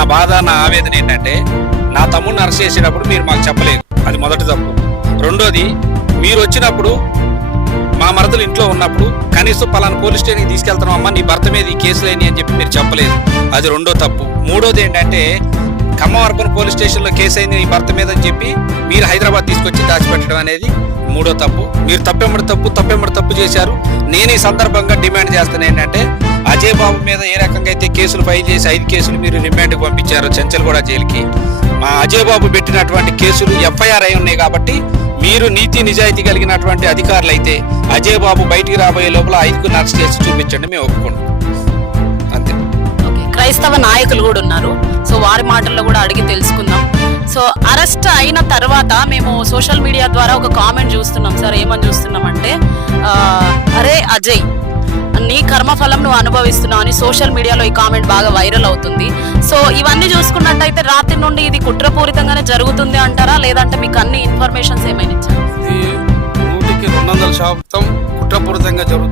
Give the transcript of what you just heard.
నా బాధ, నా ఆవేదన ఏంటంటే నా తమ్ముడిని అరెస్ట్ చేసేటప్పుడు మీరు మాకు చెప్పలేదు. అది మొదటి తప్పు. రెండోది, మీరు వచ్చినప్పుడు మా మరదలు ఇంట్లో ఉన్నప్పుడు కనీసం పలానా పోలీస్ స్టేషన్కి తీసుకెళ్తాం అమ్మా, నీ భర్త మీద ఈ కేసులేని అని చెప్పి మీరు చెప్పలేదు. అది రెండో తప్పు. మూడోది ఏంటంటే ఖమ్మవరపున పోలీస్ స్టేషన్లో కేసు అయింది నీ భర్త మీద అని చెప్పి మీరు హైదరాబాద్ తీసుకొచ్చి దాచిపెట్టడం అనేది మూడో తప్పు. మీరు తప్పెమ్మడి తప్పు చేశారు. నేను ఈ సందర్భంగా డిమాండ్ చేస్తాను ఏంటంటే అజయ్ బాబు మీద ఏ రకంగా అయితే కేసులు ఫైల్ చేసి 5 కేసులు మీరు రిమాండ్కి పంపించారు చెంచల్గూడ జైలుకి, మా అజయ్ బాబు పెట్టినటువంటి కేసులు ఎఫ్ఐఆర్ అయి ఉన్నాయి కాబట్టి మీరు నీతి నిజాయితీ కలిగినటువంటి అధికారులు అయితే అజయ్ బాబు బయటికి రాబోయే లోపల 5 అరెస్ట్ చేసి చూపించండి, మేము ఒప్పుకుంటాం. అంతే. క్రైస్తవ నాయకులు కూడా ఉన్నారు, సో వారి మాటల్లో కూడా అడిగి తెలుసుకుందాం. సో అరెస్ట్ అయిన తర్వాత మేము సోషల్ మీడియా ద్వారా ఒక కామెంట్ చూస్తున్నాం సార్. ఏమని చూస్తున్నామంటే, అరే అజయ్, నీ కర్మఫలం నువ్వు అనుభవిస్తున్నావు అని సోషల్ మీడియాలో ఈ కామెంట్ బాగా వైరల్ అవుతుంది. సో ఇవన్నీ చూసుకున్నట్టయితే రాత్రి నుండి ఇది కుట్రపూరితంగానే జరుగుతుంది అంటారా, లేదంటే మీకు అన్ని ఇన్ఫర్మేషన్స్ ఏమైనా ఇచ్చారు? ఇది 100% కుట్రపూరితంగా జరుగుతుంది.